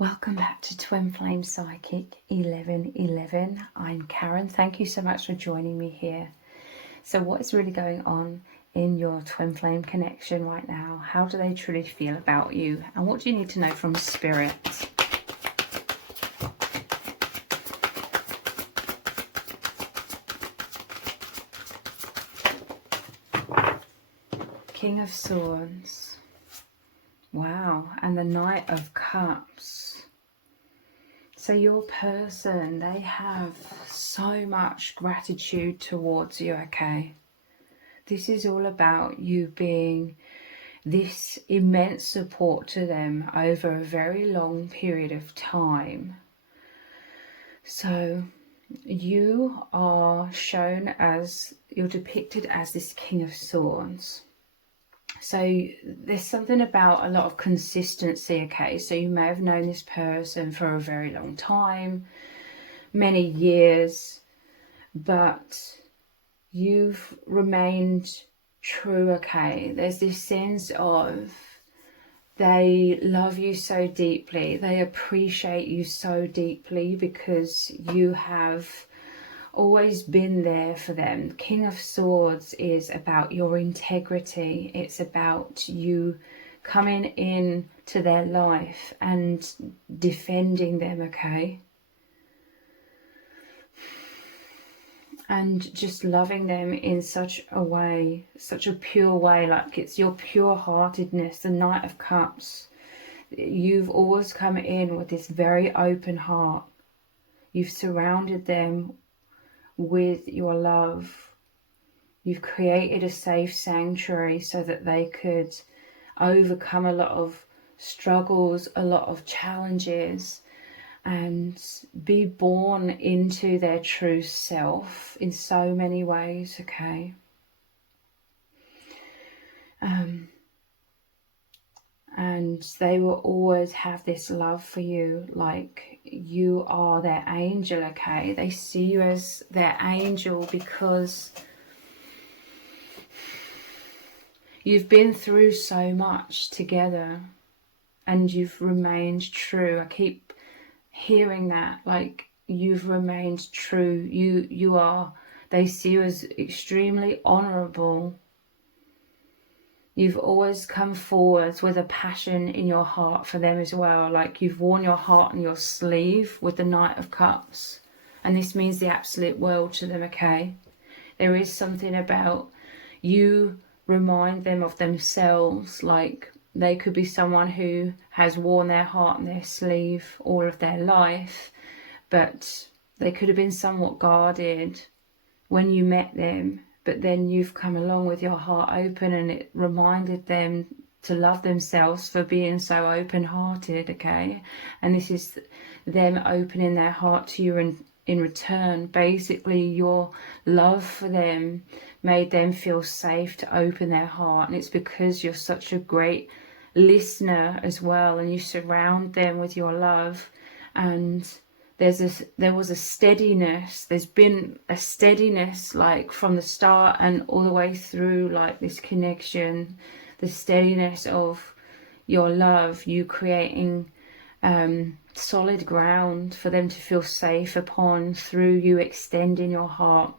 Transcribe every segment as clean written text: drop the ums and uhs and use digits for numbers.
Welcome back to Twin Flame Psychic 1111. I'm Karen. Thank you so much for joining me here. So what is really going on in your twin flame connection right now? How do they truly feel about you? And what do you need to know from Spirit? King of Swords. Wow. And the Knight of Cups. So your person, they have so much gratitude towards you, okay? This is all about you being this immense support to them over a very long period of time. So you are shown as, you're depicted as this King of Swords. So there's something about a lot of consistency, okay? So you may have known this person for a very long time, many years, but you've remained true, okay? There's this sense of they love you so deeply, they appreciate you so deeply because you have always been there for them. King of Swords is about your integrity. It's about you coming in to their life and defending them, okay? And just loving them in such a way, such a pure way, like it's your pure-heartedness, the Knight of Cups. You've always come in with this very open heart. You've surrounded them with your love. You've created a safe sanctuary so that they could overcome a lot of struggles, a lot of challenges, and be born into their true self in so many ways, okay? And they will always have this love for you, like you are their angel, okay? They see you as their angel because you've been through so much together and you've remained true. I keep hearing that, like you've remained true. You are, they see you as extremely honourable. You've always come forward with a passion in your heart for them as well. Like you've worn your heart on your sleeve with the Knight of Cups. And this means the absolute world to them, okay? There is something about you remind them of themselves. Like they could be someone who has worn their heart on their sleeve all of their life. But they could have been somewhat guarded when you met them. But then you've come along with your heart open and it reminded them to love themselves for being so open-hearted, okay? And this is them opening their heart to you in return. Basically, your love for them made them feel safe to open their heart. And it's because you're such a great listener as well, and you surround them with your love. And there was a steadiness. There's been a steadiness, like from the start and all the way through, like this connection, the steadiness of your love, you creating solid ground for them to feel safe upon, through you extending your heart,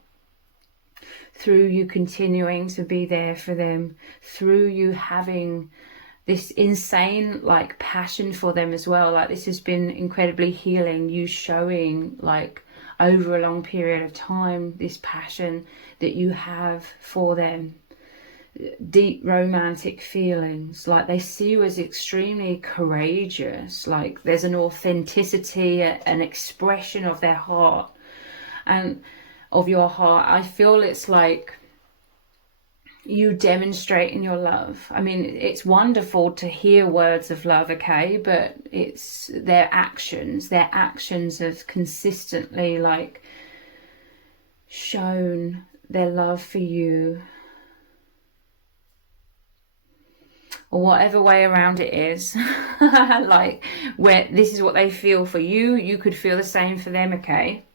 through you continuing to be there for them, through you having this insane like passion for them as well. Like this has been incredibly healing, you showing like over a long period of time this passion that you have for them, deep romantic feelings. Like they see you as extremely courageous, like there's an authenticity, an expression of their heart and of your heart. I feel it's like you demonstrating your love. I mean, it's wonderful to hear words of love, okay, but it's their actions have consistently like shown their love for you, or whatever way around it is. Like where this is what they feel for you, you could feel the same for them, okay?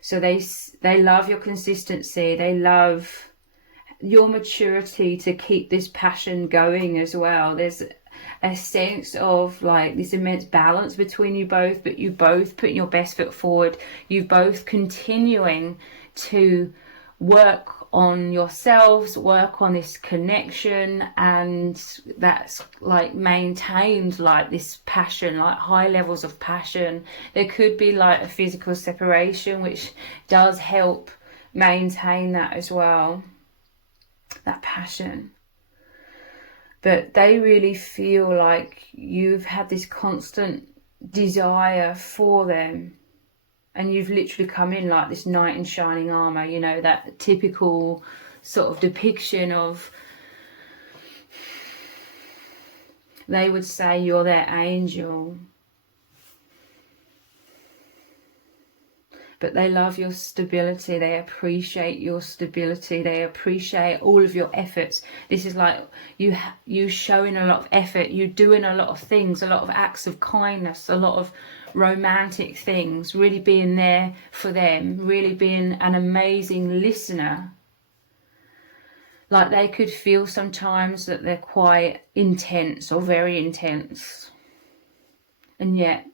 So they love your consistency, they love your maturity to keep this passion going as well. There's a sense of like this immense balance between you both, but you both putting your best foot forward, you both continuing to work on yourselves, work on this connection, and that's like maintained like this passion, like high levels of passion. There could be like a physical separation, which does help maintain that as well, that passion. But they really feel like you've had this constant desire for them, and you've literally come in like this knight in shining armor, you know, that typical sort of depiction of, they would say you're their angel. But they love your stability, they appreciate your stability, they appreciate all of your efforts. This is like you showing a lot of effort, you doing a lot of things, a lot of acts of kindness, a lot of romantic things, really being there for them, really being an amazing listener. Like they could feel sometimes that they're quite intense or very intense, and yet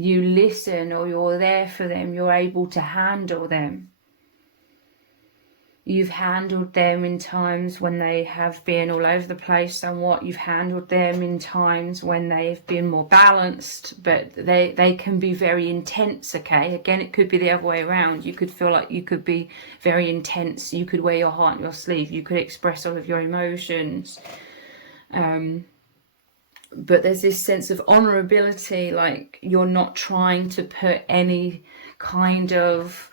you listen, or you're there for them, you're able to handle them. You've handled them in times when they have been all over the place somewhat. You've handled them in times when they've been more balanced, but they can be very intense, okay? Again, it could be the other way around. You could feel like you could be very intense. You could wear your heart on your sleeve. You could express all of your emotions. But there's this sense of honorability, like you're not trying to put any kind of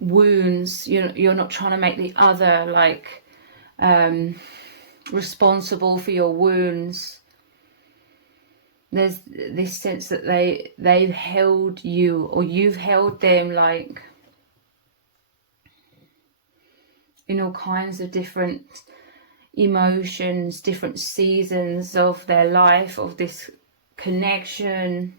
wounds, you're not trying to make the other like responsible for your wounds. There's this sense that they've held you, or you've held them, like in all kinds of different emotions, different seasons of their life, of this connection.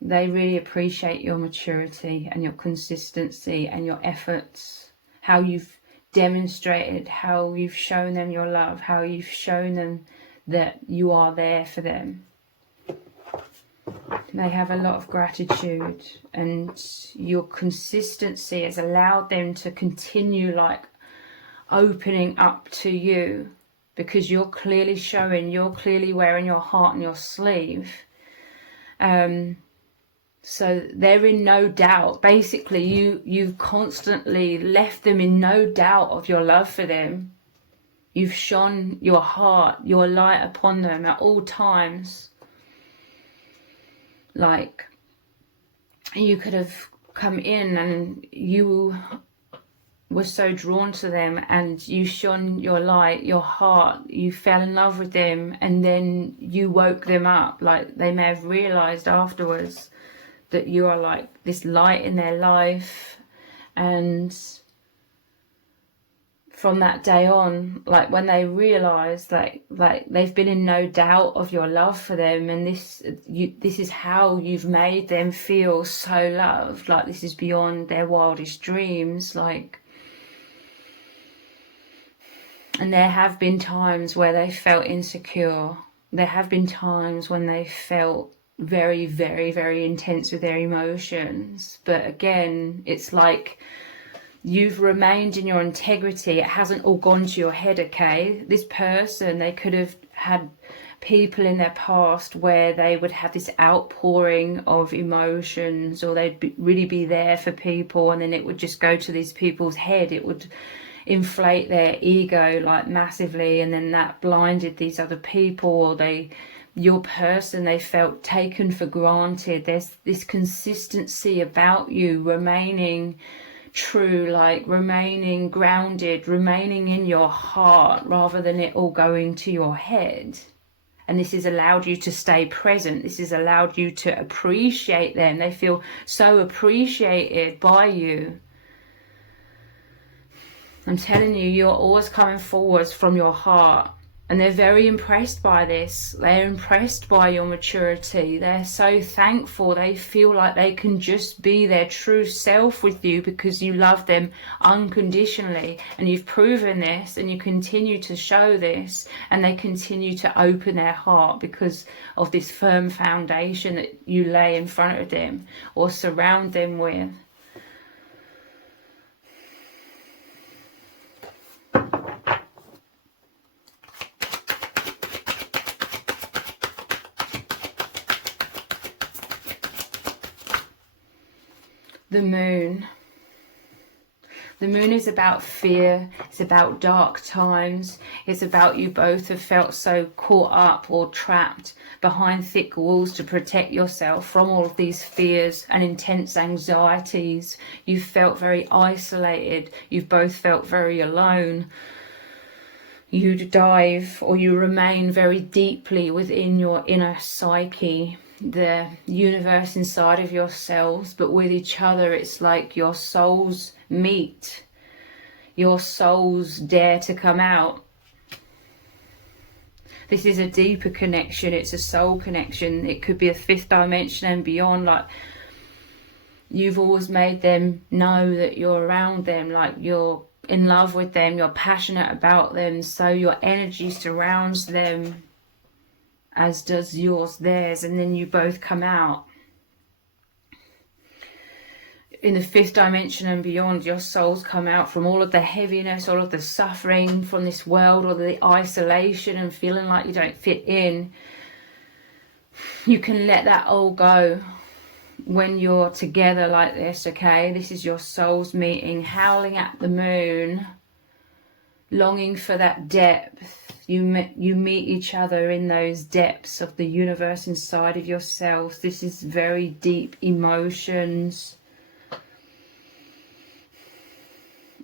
They really appreciate your maturity and your consistency and your efforts, how you've demonstrated, how you've shown them your love, how you've shown them that you are there for them. They have a lot of gratitude, and your consistency has allowed them to continue like opening up to you, because you're clearly showing, you're clearly wearing your heart on your sleeve. So they're in no doubt. Basically, you've constantly left them in no doubt of your love for them. You've shone your heart, your light upon them at all times. Like, you could have come in and you were so drawn to them, and you shone your light, your heart, you fell in love with them, and then you woke them up. Like, they may have realized afterwards that you are like this light in their life. And from that day on, like when they realize like they've been in no doubt of your love for them, and this is how you've made them feel so loved, like this is beyond their wildest dreams. Like, and there have been times where they felt insecure. There have been times when they felt very, very, very intense with their emotions. But again, it's like you've remained in your integrity. It hasn't all gone to your head, okay? This person, they could have had people in their past where they would have this outpouring of emotions, or they'd really be there for people, and then it would just go to these people's head. It would inflate their ego like massively, and then that blinded these other people, or your person, they felt taken for granted. There's this consistency about you, remaining true, like remaining grounded, remaining in your heart rather than it all going to your head. And this has allowed you to stay present. This has allowed you to appreciate them. They feel so appreciated by you. I'm telling you, you're always coming forwards from your heart. And they're very impressed by this. They're impressed by your maturity. They're so thankful. They feel like they can just be their true self with you because you love them unconditionally. And you've proven this, and you continue to show this, and they continue to open their heart because of this firm foundation that you lay in front of them or surround them with. The moon. The moon is about fear. It's about dark times. It's about you both have felt so caught up or trapped behind thick walls to protect yourself from all of these fears and intense anxieties. You've felt very isolated. You've both felt very alone. You dive or you remain very deeply within your inner psyche, the universe inside of yourselves, but with each other it's like your souls meet, your souls dare to come out. This is a deeper connection. It's a soul connection. It could be a fifth dimension and beyond. Like, you've always made them know that you're around them, like you're in love with them, you're passionate about them, so your energy surrounds them, as does yours theirs, and then you both come out. In the fifth dimension and beyond, your souls come out from all of the heaviness, all of the suffering from this world, or the isolation and feeling like you don't fit in. You can let that all go when you're together like this, okay? This is your souls meeting, howling at the moon, longing for that depth. You meet each other in those depths of the universe inside of yourselves. This is very deep emotions,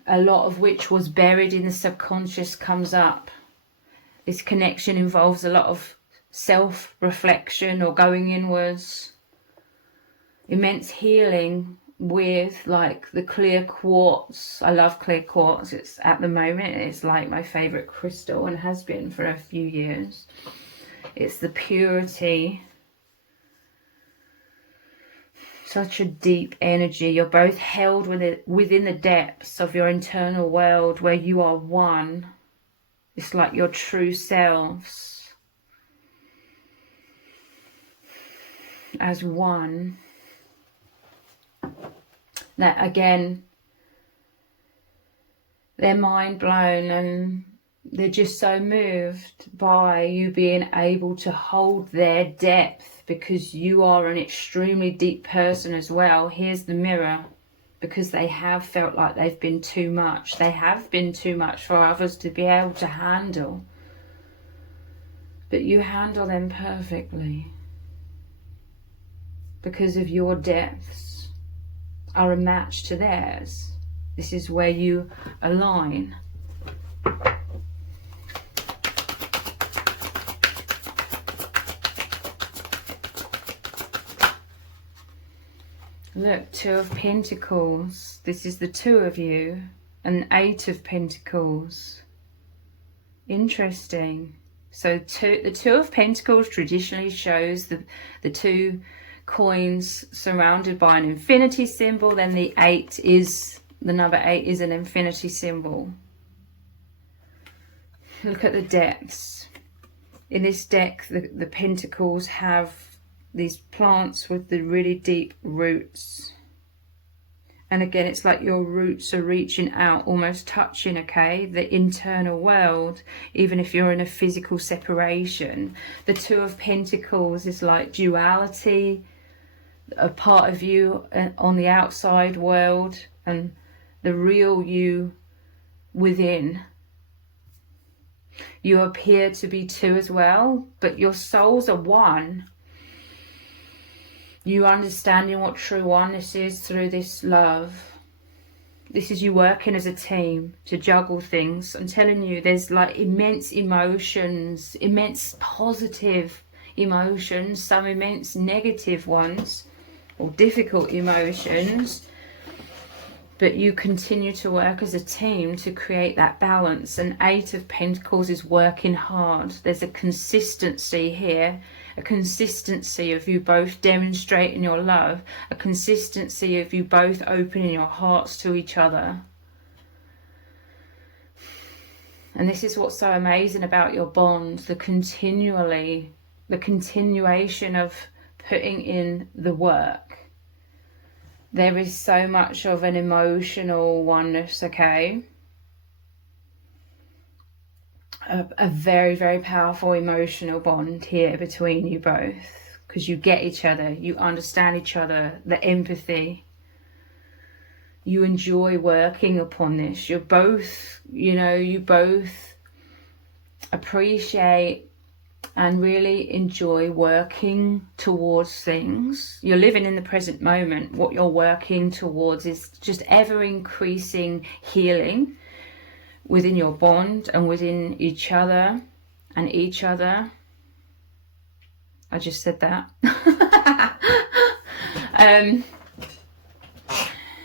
a lot of which was buried in the subconscious comes up. This connection involves a lot of self-reflection or going inwards, immense healing with like the clear quartz. I love clear quartz. It's at the moment it's like my favorite crystal and has been for a few years. It's the purity, such a deep energy. You're both held within the depths of your internal world where you are one. It's like your true selves as one. That again, they're mind blown and they're just so moved by you being able to hold their depth, because you are an extremely deep person as well. Here's the mirror, because they have felt like they've been too much. They have been too much for others to be able to handle, but you handle them perfectly because of your depths are a match to theirs. This is where you align. Look, Two of Pentacles. This is the two of you. And Eight of Pentacles. Interesting. So the Two of Pentacles traditionally shows the two coins surrounded by an infinity symbol. Then the number 8 is an infinity symbol. Look at the depths. In this deck, the pentacles have these plants with the really deep roots. And again, it's like your roots are reaching out, almost touching, okay, the internal world, even if you're in a physical separation. The Two of Pentacles is like duality, a part of you on the outside world and the real you within. You appear to be two as well, but your souls are one. You understanding what true oneness is through this love. This is you working as a team to juggle things. I'm telling you, there's like immense emotions, immense positive emotions, some immense negative ones or difficult emotions. but you continue to work as a team to create that balance. And Eight of Pentacles is working hard. There's a consistency here, a consistency of you both demonstrating your love, a consistency of you both opening your hearts to each other. And this is what's so amazing about your bond, the continuation of putting in the work. There is so much of an emotional oneness, okay? A very, very powerful emotional bond here between you both, because you get each other, you understand each other, the empathy. You enjoy working upon this. You're both, you both appreciate and really enjoy working towards things. You're living in the present moment. What you're working towards is just ever increasing healing within your bond and within each other and each other. I just said that.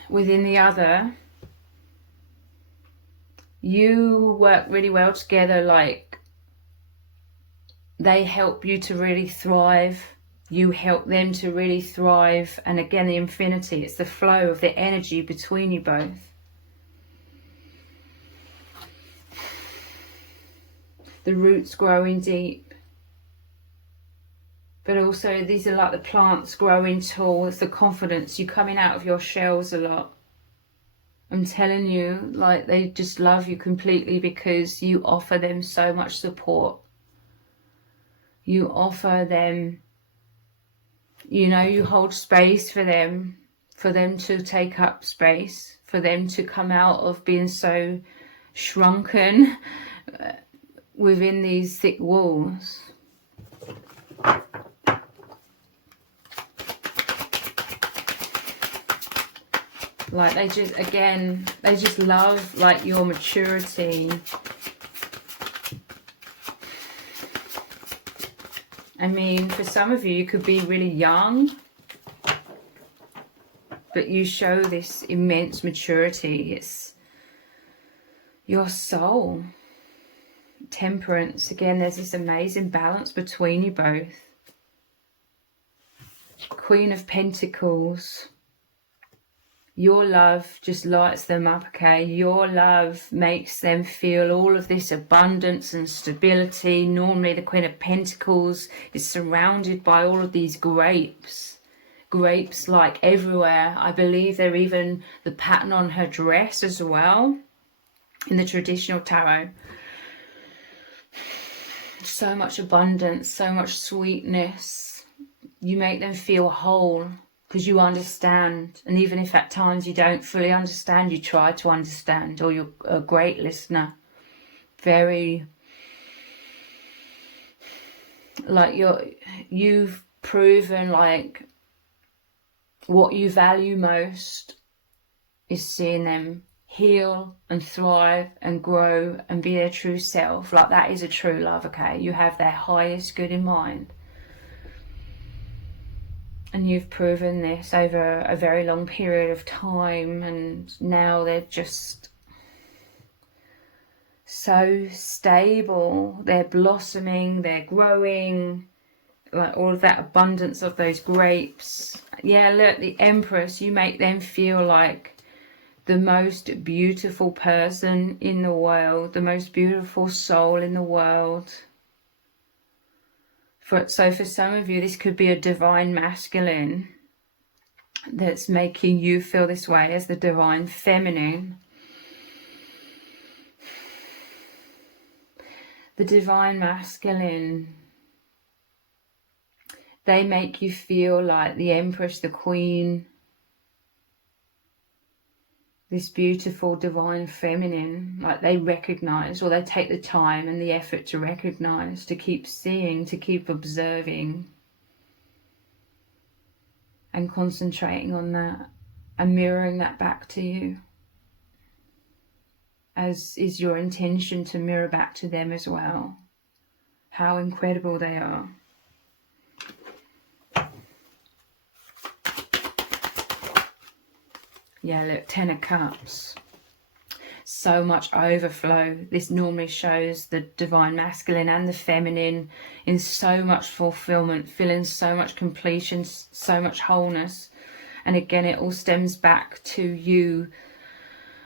Within the other. You work really well together, like they help you to really thrive, you help them to really thrive. And again, the infinity, it's the flow of the energy between you both. The roots growing deep, but also these are like the plants growing tall. It's the confidence, you coming out of your shells a lot. I'm telling you, like, they just love you completely because you offer them so much support. You offer them, you hold space for them to take up space, for them to come out of being so shrunken within these thick walls. Like they just love like your maturity. I mean, for some of you, you could be really young, but you show this immense maturity. It's your soul. Temperance. Again, there's this amazing balance between you both. Queen of Pentacles. Your love just lights them up, okay? Your love makes them feel all of this abundance and stability. Normally the Queen of Pentacles is surrounded by all of these grapes. Grapes like everywhere. I believe they're even the pattern on her dress as well in the traditional tarot. So much abundance, so much sweetness. You make them feel whole. Because you understand, and even if at times you don't fully understand, you try to understand, or you're a great listener. Very, like you've proven like what you value most is seeing them heal and thrive and grow and be their true self. Like that is a true love, okay? You have their highest good in mind. And you've proven this over a very long period of time, and now they're just so stable. They're blossoming, they're growing, like all of that abundance of those grapes. Yeah, look, the Empress, you make them feel like the most beautiful person in the world, the most beautiful soul in the world. So for some of you, this could be a divine masculine that's making you feel this way as the divine feminine. The divine masculine, they make you feel like the Empress, the Queen, this beautiful divine feminine, like they recognize, or they take the time and the effort to recognize, to keep seeing, to keep observing and concentrating on that and mirroring that back to you, as is your intention to mirror back to them as well. How incredible they are. Yeah, look, 10 of Cups. So much overflow. This normally shows the divine masculine and the feminine in so much fulfillment, feeling so much completion, so much wholeness. And again, it all stems back to you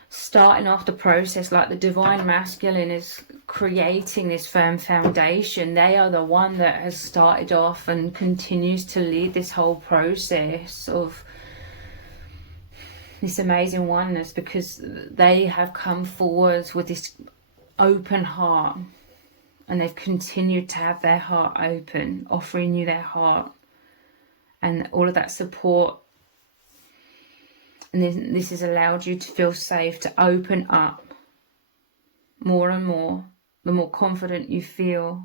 starting off the process. Like the divine masculine is creating this firm foundation. They are the one that has started off and continues to lead this whole process of this amazing oneness, because they have come forward with this open heart, and they've continued to have their heart open, offering you their heart and all of that support. And this has allowed you to feel safe to open up more and more. The more confident you feel,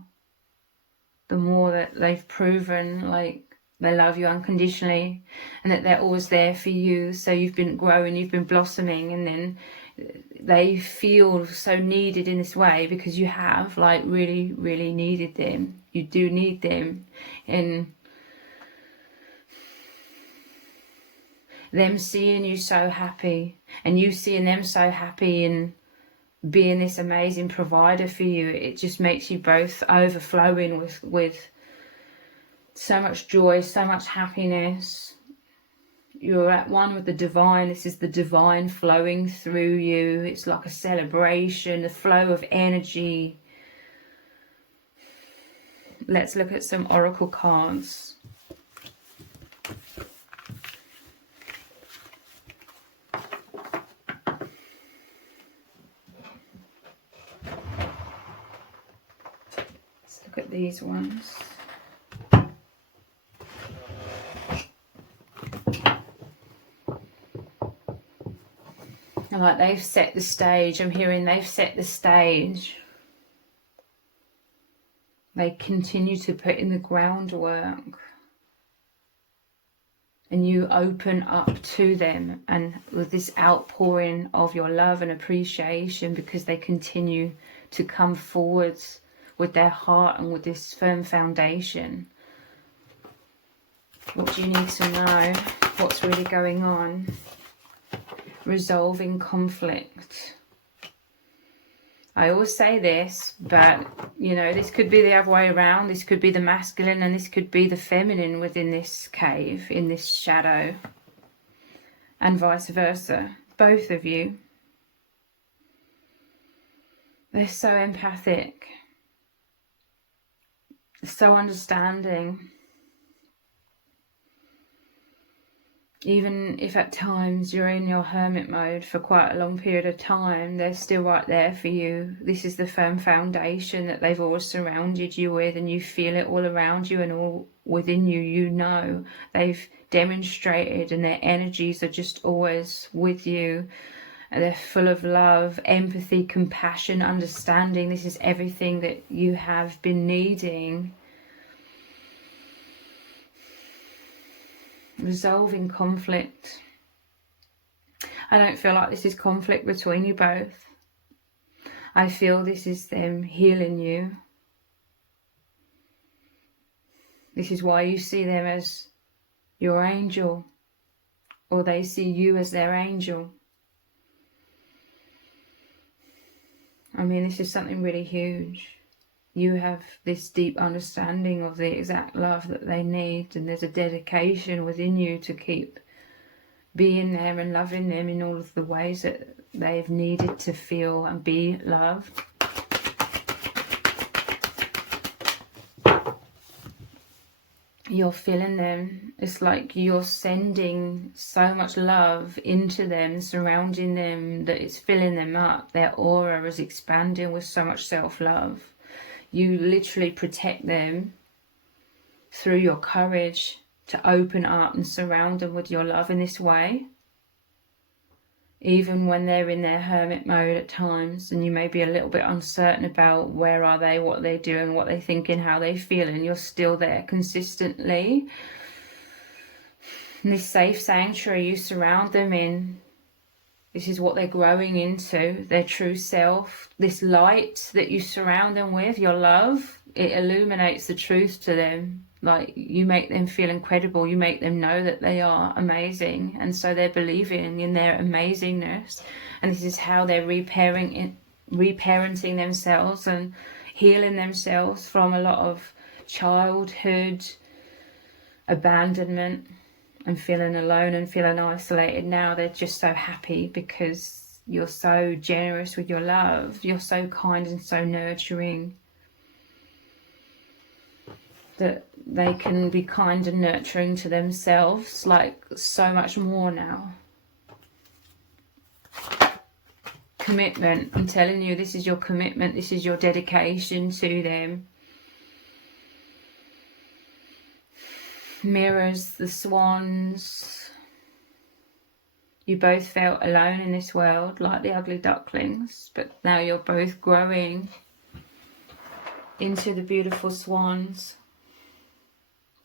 the more that they've proven like they love you unconditionally and that they're always there for you. So you've been growing, you've been blossoming, and then they feel so needed in this way because you have like really, really needed them. You do need them. And them seeing you so happy and you seeing them so happy and being this amazing provider for you, it just makes you both overflowing with so much joy, so much happiness. You're at one with the divine. This is the divine flowing through you. It's like a celebration, the flow of energy. Let's look at some oracle cards. Let's look at these ones. Like they've set the stage. I'm hearing they've set the stage. They continue to put in the groundwork. And you open up to them and with this outpouring of your love and appreciation, because they continue to come forwards with their heart and with this firm foundation. What do you need to know? What's really going on? Resolving conflict. I always say this, but you know, this could be the other way around. This could be the masculine and this could be the feminine within this cave, in this shadow, and vice versa. Both of you. They're so empathic, so understanding. Even if at times you're in your hermit mode for quite a long period of time, they're still right there for you. This is the firm foundation that they've always surrounded you with, and you feel it all around you and all within you. You know they've demonstrated, and their energies are just always with you. And they're full of love, empathy, compassion, understanding. This is everything that you have been needing. Resolving conflict. I don't feel like this is conflict between you both. I feel this is them healing you. This is why you see them as your angel, or they see you as their angel. I mean, this is something really huge. You have this deep understanding of the exact love that they need, and there's a dedication within you to keep being there and loving them in all of the ways that they've needed to feel and be loved. You're feeling them. It's like you're sending so much love into them, surrounding them, that it's filling them up. Their aura is expanding with so much self-love. You literally protect them through your courage to open up and surround them with your love in this way. Even when they're in their hermit mode at times, and you may be a little bit uncertain about where are they, what they're doing, what they're thinking, how they feel, and you're still there consistently. In this safe sanctuary you surround them in, this is what they're growing into, their true self. This light that you surround them with, your love, it illuminates the truth to them. Like, you make them feel incredible. You make them know that they are amazing. And so they're believing in their amazingness. And this is how they're reparenting themselves and healing themselves from a lot of childhood abandonment and feeling alone and feeling isolated. Now they're just so happy because you're so generous with your love. You're so kind and so nurturing, that they can be kind and nurturing to themselves, like, so much more now. Commitment. I'm telling you, this is your commitment. This is your dedication to them. Mirrors, the swans. You both felt alone in this world, like the ugly ducklings, but now you're both growing into the beautiful swans.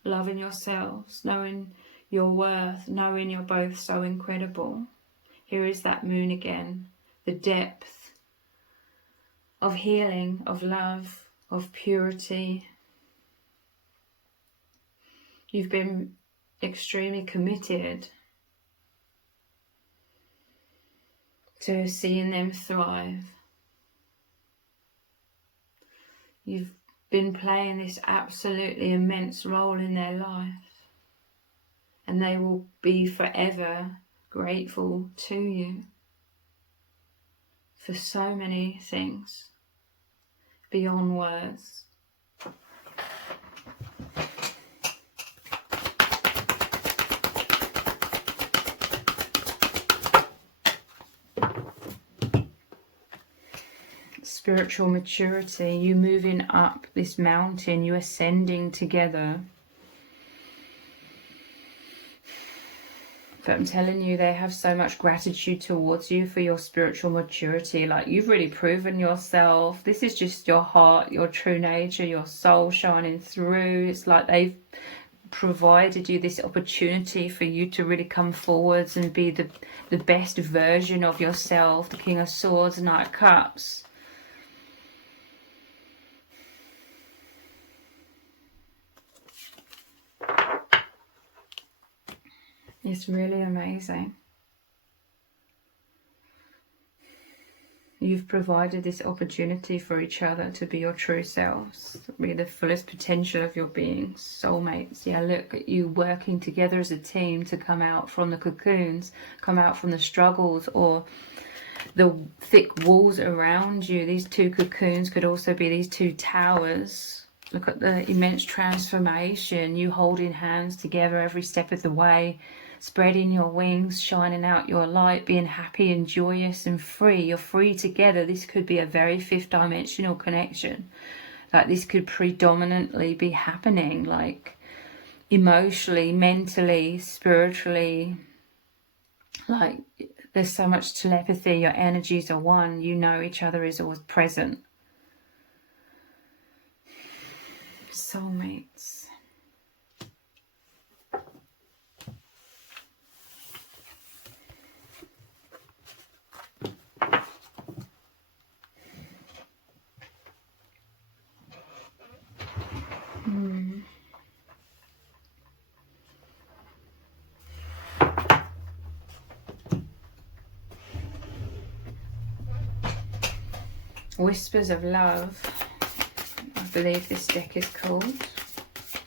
Loving yourselves, knowing your worth, knowing you're both so incredible. Here is that moon again, the depth of healing, of love, of purity. You've been extremely committed to seeing them thrive. You've been playing this absolutely immense role in their life, and they will be forever grateful to you for so many things beyond words. Spiritual maturity, you moving up this mountain, you ascending together. But I'm telling you, they have so much gratitude towards you for your spiritual maturity. Like, you've really proven yourself. This is just your heart, your true nature, your soul shining through. It's like they've provided you this opportunity for you to really come forwards and be the best version of yourself. The King of Swords, Knight of Cups. It's really amazing. You've provided this opportunity for each other to be your true selves, to be the fullest potential of your being, soulmates. Yeah, look at you working together as a team to come out from the cocoons, come out from the struggles or the thick walls around you. These two cocoons could also be these two towers. Look at the immense transformation, you holding hands together every step of the way, spreading your wings, shining out your light, being happy and joyous and free. You're free together. This could be a very fifth dimensional connection. Like, this could predominantly be happening, like, emotionally, mentally, spiritually. Like, there's so much telepathy. Your energies are one. You know each other is always present. Soulmates. Whispers of Love, I believe this deck is called.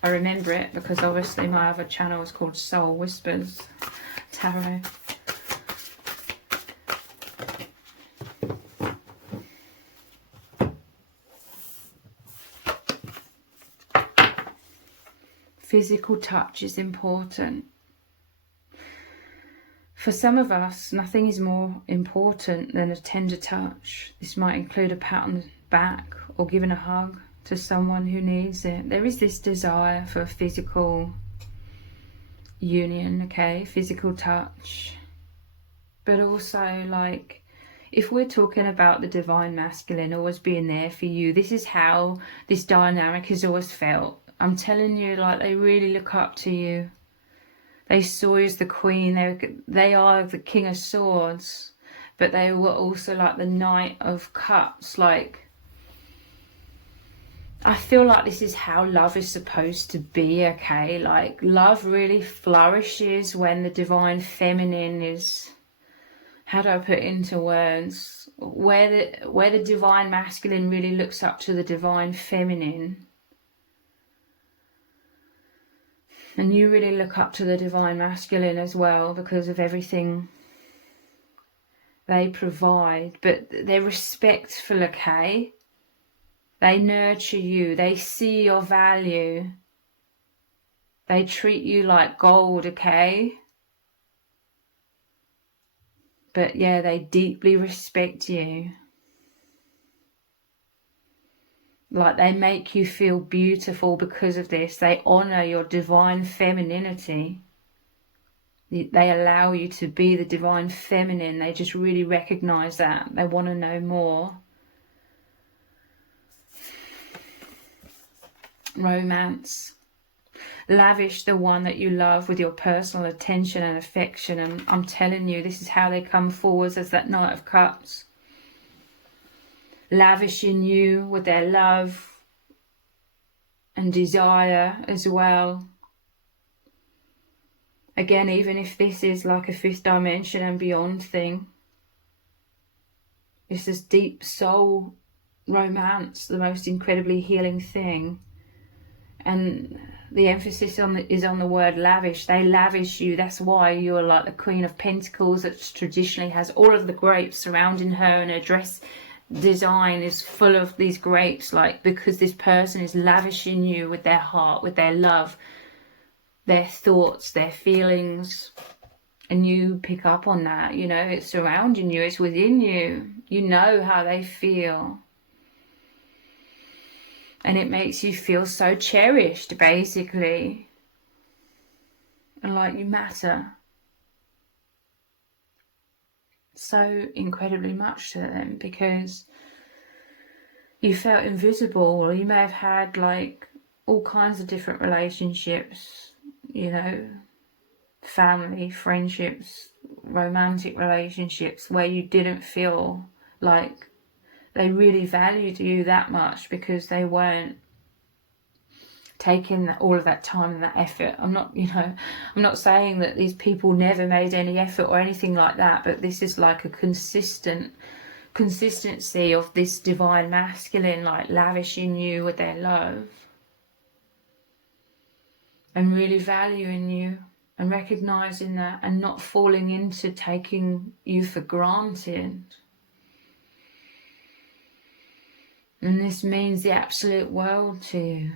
I remember it because obviously my other channel is called Soul Whispers Tarot. Physical touch is important. For some of us, nothing is more important than a tender touch. This might include a pat on the back or giving a hug to someone who needs it. There is this desire for physical union, okay? Physical touch. But also, like, if we're talking about the divine masculine always being there for you, this is how this dynamic has always felt. I'm telling you, like, they really look up to you. They saw you as the queen. They are the King of Swords, but they were also like the Knight of Cups. Like, I feel like this is how love is supposed to be, okay? Like, love really flourishes when the divine feminine is, how do I put it into words? Where the divine masculine really looks up to the divine feminine. And you really look up to the divine masculine as well because of everything they provide. But they're respectful, okay? They nurture you. They see your value. They treat you like gold, okay? But yeah, they deeply respect you. Like, they make you feel beautiful because of this. They honor your divine femininity. They allow you to be the divine feminine. They just really recognize that. They want to know more. Romance. Lavish the one that you love with your personal attention and affection. And I'm telling you, this is how they come forwards as that Knight of Cups. Lavishing you with their love and desire as well. Again, even if this is like a fifth dimension and beyond thing, it's this deep soul romance, the most incredibly healing thing. And the emphasis is on the word lavish. They lavish you. That's why you're like the Queen of Pentacles, that traditionally has all of the grapes surrounding her, and her dress design is full of these grapes, like, because this person is lavishing you with their heart, with their love, their thoughts, their feelings. And you pick up on that, you know, it's surrounding you, it's within you. You know how they feel. And it makes you feel so cherished, basically. And like you matter so incredibly much to them, because you felt invisible, or you may have had like all kinds of different relationships, you know, family, friendships, romantic relationships, where you didn't feel like they really valued you that much because they weren't taking all of that time and that effort. I'm not saying that these people never made any effort or anything like that, but this is like a consistency of this divine masculine, like lavishing you with their love and really valuing you and recognizing that, and not falling into taking you for granted. And this means the absolute world to you.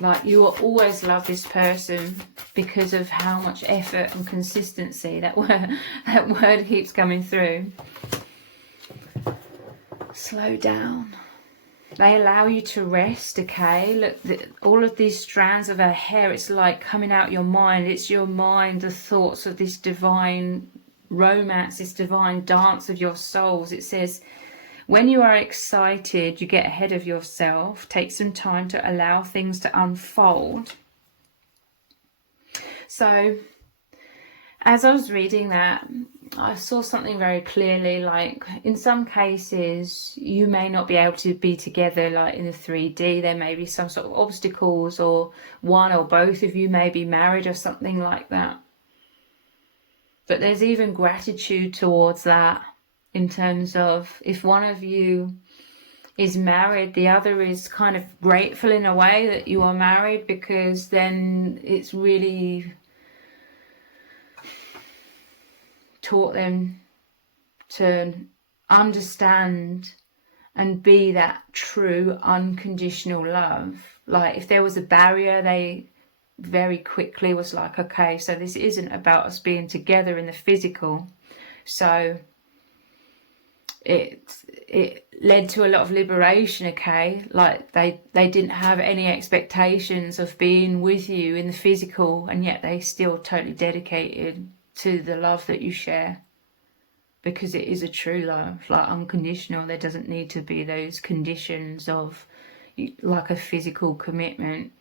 Like, you will always love this person because of how much effort and consistency. That word keeps coming through. Slow down. They allow you to rest, okay? Look, all of these strands of her hair, it's like coming out your mind. It's your mind, the thoughts of this divine romance, this divine dance of your souls. It says, when you are excited, you get ahead of yourself. Take some time to allow things to unfold. So, as I was reading that, I saw something very clearly. Like, in some cases, you may not be able to be together like in the 3D. There may be some sort of obstacles, or one or both of you may be married or something like that. But there's even gratitude towards that, in terms of if one of you is married, the other is kind of grateful in a way that you are married, because then it's really taught them to understand and be that true unconditional love. Like, if there was a barrier, they very quickly was like, okay, so this isn't about us being together in the physical. So it led to a lot of liberation, okay? Like, they didn't have any expectations of being with you in the physical, and yet they still totally dedicated to the love that you share, because it is a true love, like unconditional. There doesn't need to be those conditions of like a physical commitment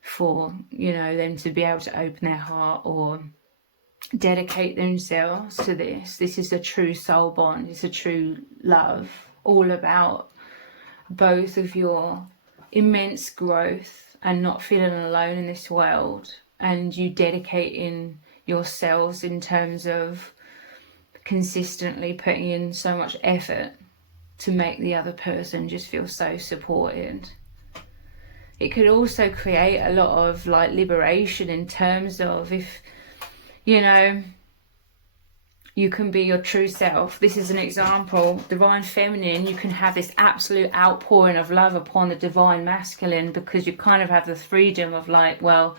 for, you know, them to be able to open their heart or dedicate themselves to this. This is a true soul bond. It's a true love, all about both of your immense growth and not feeling alone in this world, and you dedicating yourselves in terms of consistently putting in so much effort to make the other person just feel so supported. It could also create a lot of like liberation in terms of, if you know, you can be your true self. This is an example. Divine feminine, you can have this absolute outpouring of love upon the divine masculine, because you kind of have the freedom of like, well,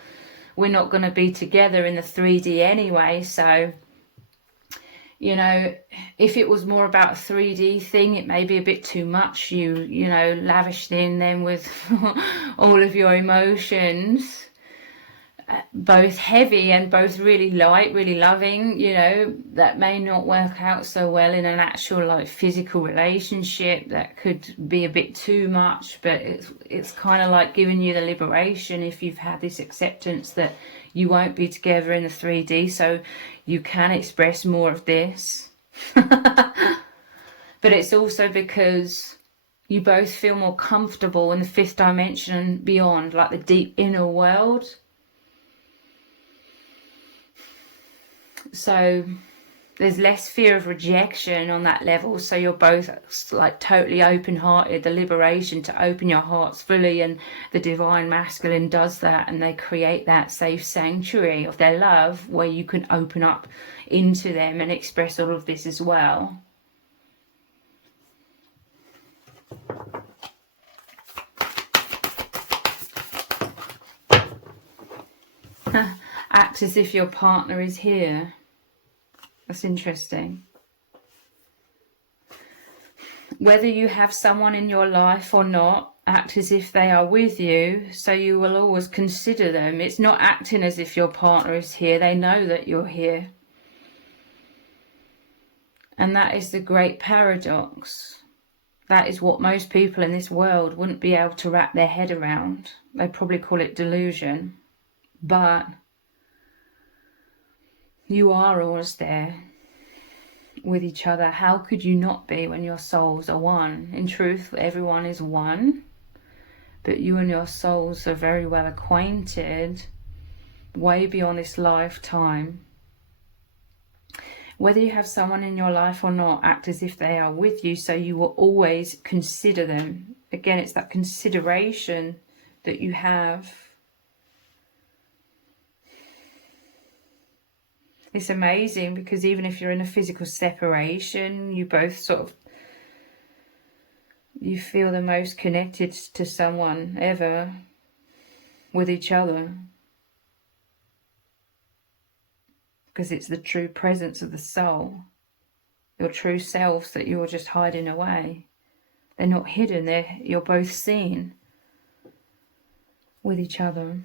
we're not going to be together in the 3D anyway, so you know, if it was more about a 3D thing, it may be a bit too much. You know, lavished in them with all of your emotions, both heavy and both really light, really loving, you know, that may not work out so well in an actual like physical relationship. That could be a bit too much, but it's kind of like giving you the liberation if you've had this acceptance that you won't be together in the 3D, so you can express more of this. But it's also because you both feel more comfortable in the 5th dimension and beyond, like the deep inner world. So there's less fear of rejection on that level, so you're both like totally open-hearted. The liberation to open your hearts fully, and the divine masculine does that, and they create that safe sanctuary of their love where you can open up into them and express all of this as well. Act as if your partner is here. That's interesting. Whether you have someone in your life or not, act as if they are with you, so you will always consider them. It's not acting as if your partner is here. They know that you're here. And that is the great paradox. That is what most people in this world wouldn't be able to wrap their head around. They probably call it delusion. But you are always there with each other. How could you not be when your souls are one? In truth, everyone is one, but you and your souls are very well acquainted, way beyond this lifetime. Whether you have someone in your life or not, act as if they are with you, so you will always consider them. Again, it's that consideration that you have. It's amazing, because even if you're in a physical separation, you both sort of, you feel the most connected to someone ever with each other. Because it's the true presence of the soul, your true selves that you're just hiding away. They're not hidden, you're both seen with each other.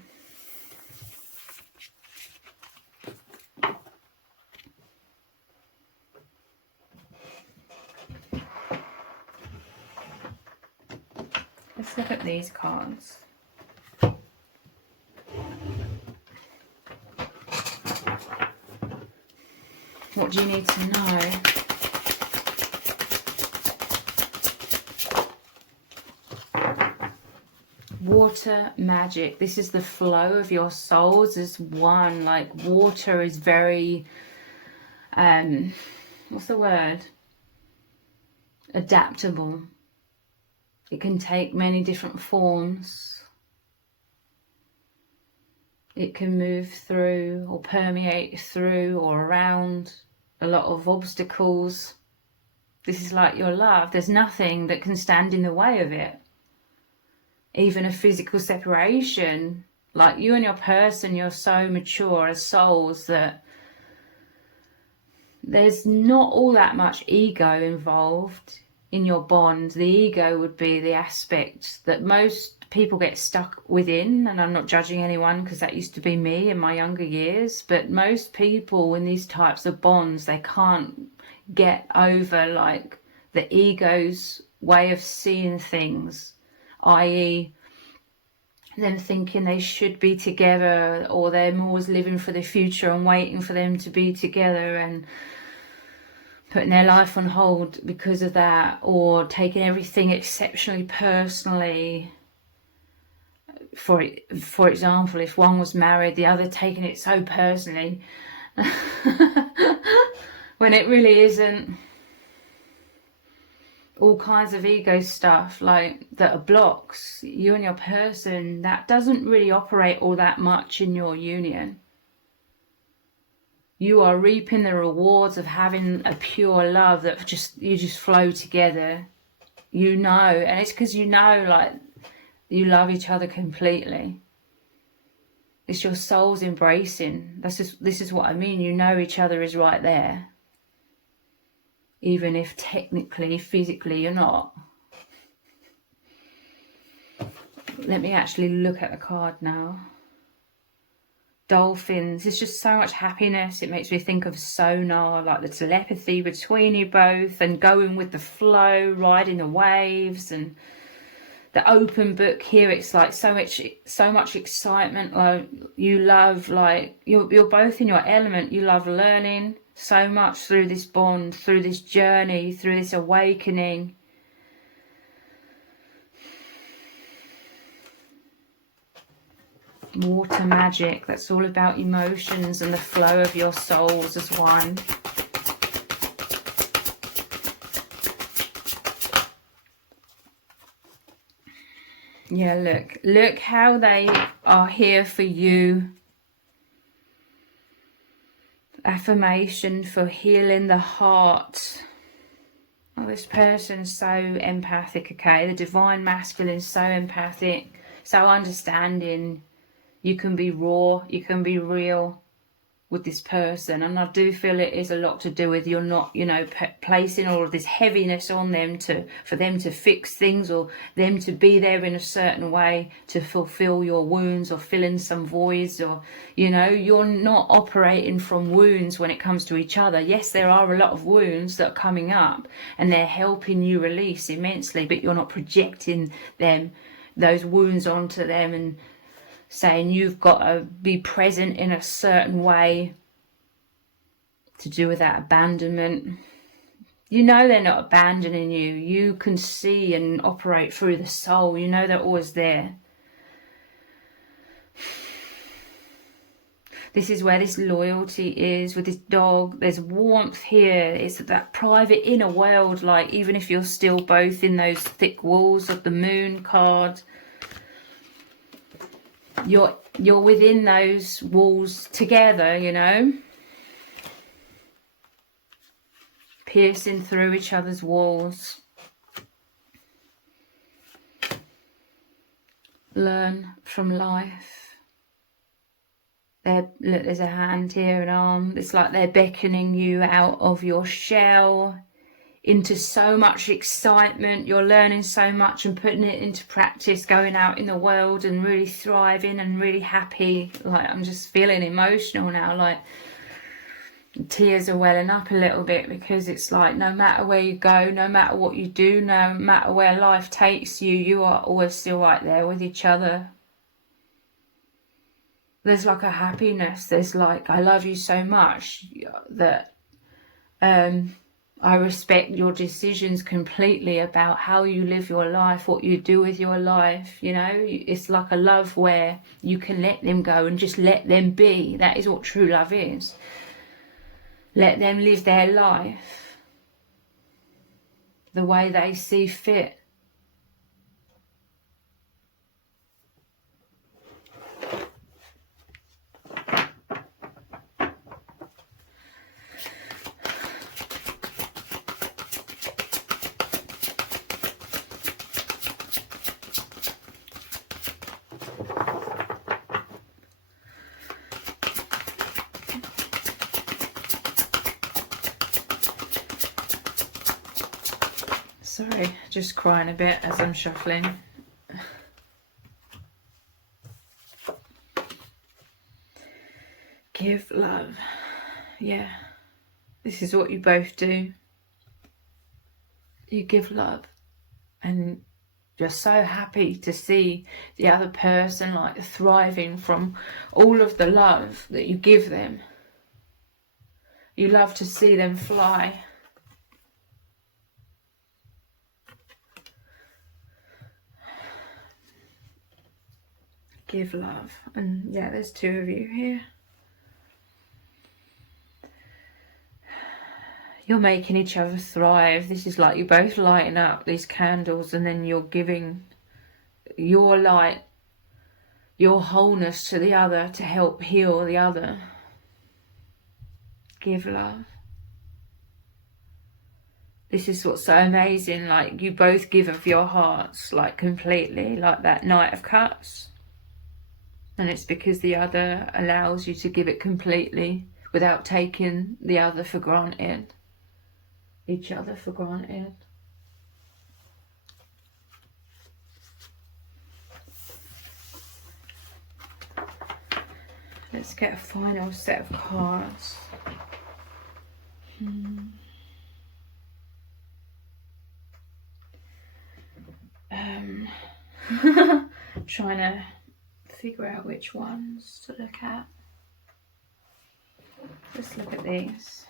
Let's look at these cards. What do you need to know? Water magic. This is the flow of your souls as one. Like water is very, what's the word? Adaptable. It can take many different forms. It can move through or permeate through or around a lot of obstacles. This is like your love. There's nothing that can stand in the way of it. Even a physical separation, like you and your person, you're so mature as souls that there's not all that much ego involved in your bond. The ego would be the aspect that most people get stuck within, and I'm not judging anyone because that used to be me in my younger years, but most people in these types of bonds, they can't get over like the ego's way of seeing things, i.e. them thinking they should be together, or they're always living for the future and waiting for them to be together and putting their life on hold because of that, or taking everything exceptionally personally. For example, if one was married, the other taking it so personally when it really isn't. All kinds of ego stuff like that are blocks. You and your person, that doesn't really operate all that much in your union. You are reaping the rewards of having a pure love that you just flow together. You know, and it's because you know, like, you love each other completely. It's your soul's embracing. This is what I mean. You know each other is right there, even if technically, physically, you're not. Let me actually look at the card now. Dolphins. It's just so much happiness. It makes me think of sonar, like the telepathy between you both, and going with the flow, riding the waves, and the open book here. It's like so much excitement. Like, you love, like, you're both in your element. You love learning so much through this bond, through this journey, through this awakening. Water magic. That's all about emotions and the flow of your souls as one. Yeah, look how they are here for you. Affirmation for healing the heart. Oh, this person's so empathic, okay? The divine masculine is so empathic, so understanding. You can be raw, you can be real with this person, and I do feel it is a lot to do with you're not, you know, placing all of this heaviness on them for them to fix things, or them to be there in a certain way to fulfill your wounds or fill in some voids, or, you know, you're not operating from wounds when it comes to each other. Yes, there are a lot of wounds that are coming up and they're helping you release immensely, but you're not projecting those wounds onto them and saying you've got to be present in a certain way to do with that abandonment. You know they're not abandoning you. You can see and operate through the soul. You know they're always there. This is where this loyalty is with this dog. There's warmth here. It's that private inner world, like, even if you're still both in those thick walls of the moon card, you're within those walls together, you know, piercing through each other's walls. Learn from life. Look, there's a hand here, an arm. It's like they're beckoning you out of your shell into so much excitement. You're learning so much and putting it into practice, going out in the world and really thriving and really happy. Like, I'm just feeling emotional now, like tears are welling up a little bit, because it's like no matter where you go, no matter what you do, no matter where life takes you, you are always still right there with each other. There's like a happiness. There's like, I love you so much that I respect your decisions completely about how you live your life, what you do with your life, you know. It's like a love where you can let them go and just let them be. That is what true love is. Let them live their life the way they see fit. Sorry, just crying a bit as I'm shuffling. Give love. Yeah, this is what you both do. You give love, and You're so happy to see the other person like thriving from all of the love that you give them. You love to see them fly. Give love. And yeah, there's two of you here. You're making each other thrive. This is like you're both lighting up these candles, and then you're giving your light, your wholeness to the other to help heal the other. Give love. This is what's so amazing. Like, you both give of your hearts, like completely, like that Knight of Cups. And it's because the other allows you to give it completely without taking the other for granted. Each other for granted. Let's get a final set of cards. Trying to figure out which ones to look at. Let's look at these.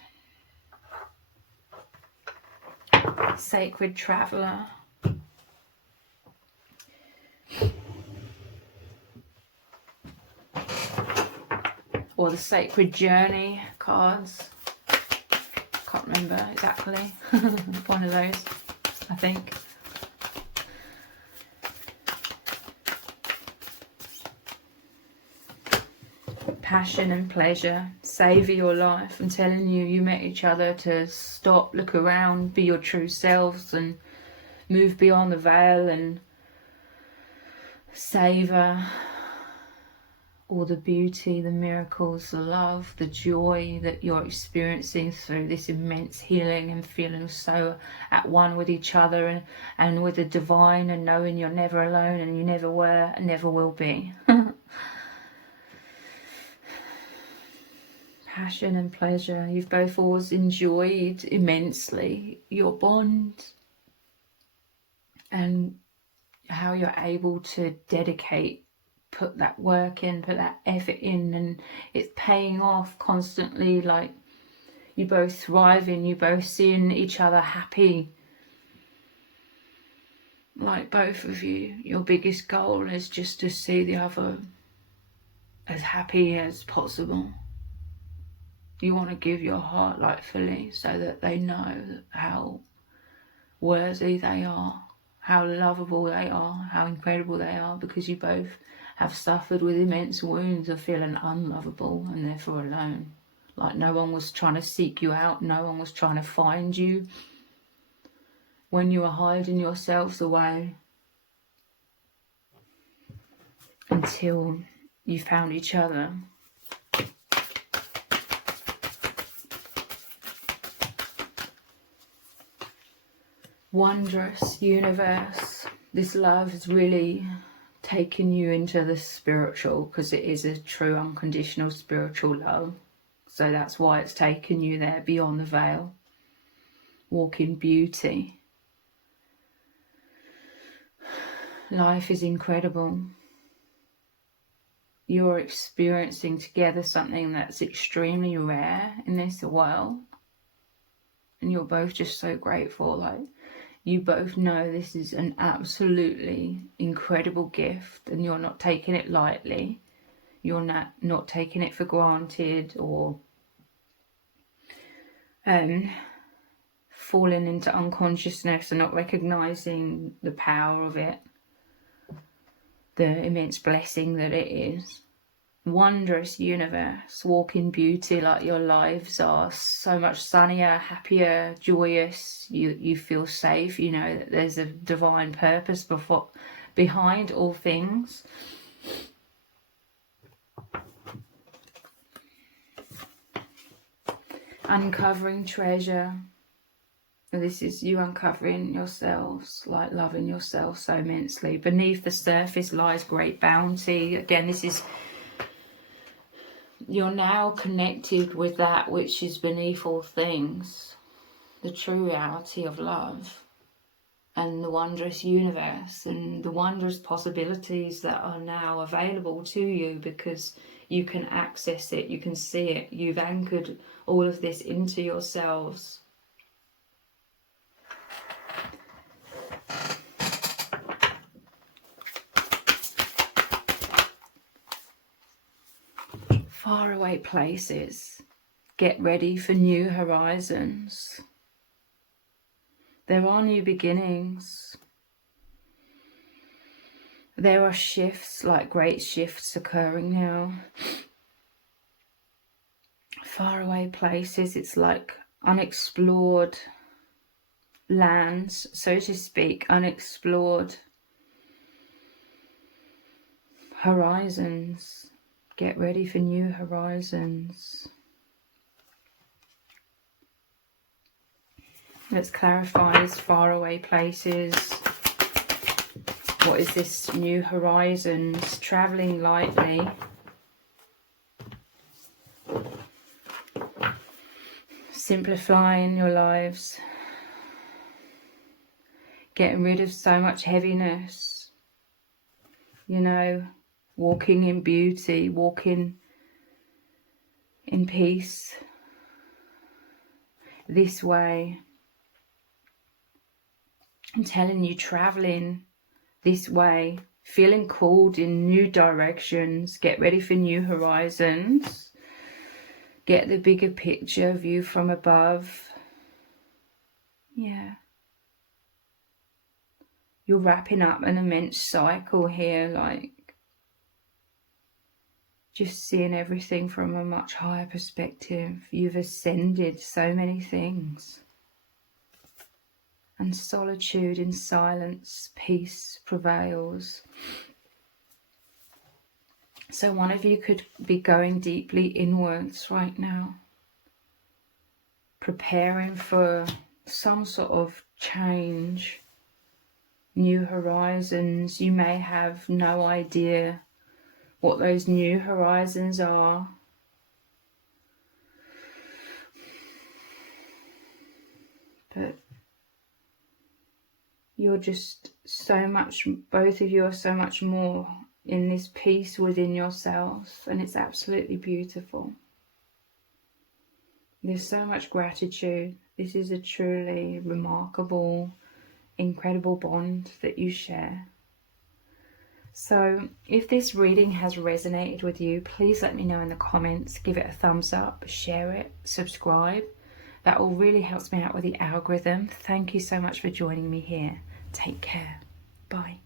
Sacred Traveller. Or the Sacred Journey cards. Can't remember exactly. One of those, I think. Passion and pleasure. Savor your life. I'm telling you, you met each other to stop, look around, be your true selves and move beyond the veil and savor all the beauty, the miracles, the love, the joy that you're experiencing through this immense healing, and feeling so at one with each other and with the divine, and knowing you're never alone and you never were and never will be. Passion and pleasure. You've both always enjoyed immensely your bond and how you're able to dedicate, put that work in, put that effort in, and it's paying off constantly. Like, you both thriving, you both seeing each other happy. Like, both of you, your biggest goal is just to see the other as happy as possible. You want to give your heart like fully, so that they know how worthy they are, how lovable they are, how incredible they are, because you both have suffered with immense wounds of feeling unlovable and therefore alone. Like, no one was trying to seek you out, no one was trying to find you when you were hiding yourselves away, until you found each other. Wondrous universe. This love has really taken you into the spiritual, because it is a true unconditional spiritual love. So that's why it's taken you there, beyond the veil. Walk in beauty. Life is incredible. You're experiencing together something that's extremely rare in this world. And you're both just so grateful. Like, you both know this is an absolutely incredible gift, and you're not taking it lightly. You're not taking it for granted, or falling into unconsciousness and not recognizing the power of it, the immense blessing that it is. Wondrous universe. Walk in beauty. Like, your lives are so much sunnier, happier, joyous. You feel safe. You know that there's a divine purpose behind all things. Uncovering treasure. This is you uncovering yourselves, like loving yourself so immensely. Beneath the surface lies great bounty. Again, this is, you're now connected with that which is beneath all things, the true reality of love. and the wondrous universe and the wondrous possibilities that are now available to you, because you can access it, you can see it, you've anchored all of this into yourselves. Faraway places, get ready for new horizons. There are new beginnings. There are shifts, like great shifts occurring now. Faraway places, it's like unexplored lands, so to speak, unexplored horizons. Get ready for new horizons. Let's clarify these faraway places. What is this new horizons? Traveling lightly. Simplifying your lives. Getting rid of so much heaviness. You know, walking in beauty, walking in peace. This way. I'm telling you, traveling this way, feeling called in new directions. Get ready for new horizons. Get the bigger picture, view from above. Yeah. You're wrapping up an immense cycle here, like just seeing everything from a much higher perspective. You've ascended so many things. And solitude in silence, peace prevails. So one of you could be going deeply inwards right now, preparing for some sort of change, new horizons. You may have no idea what those new horizons are. But you're just so much, both of you are so much more in this peace within yourself, and it's absolutely beautiful. There's so much gratitude. This is a truly remarkable, incredible bond that you share. So if this reading has resonated with you, please let me know in the comments. Give it a thumbs up, share it, subscribe. That all really helps me out with the algorithm. Thank you so much for joining me here. Take care. Bye.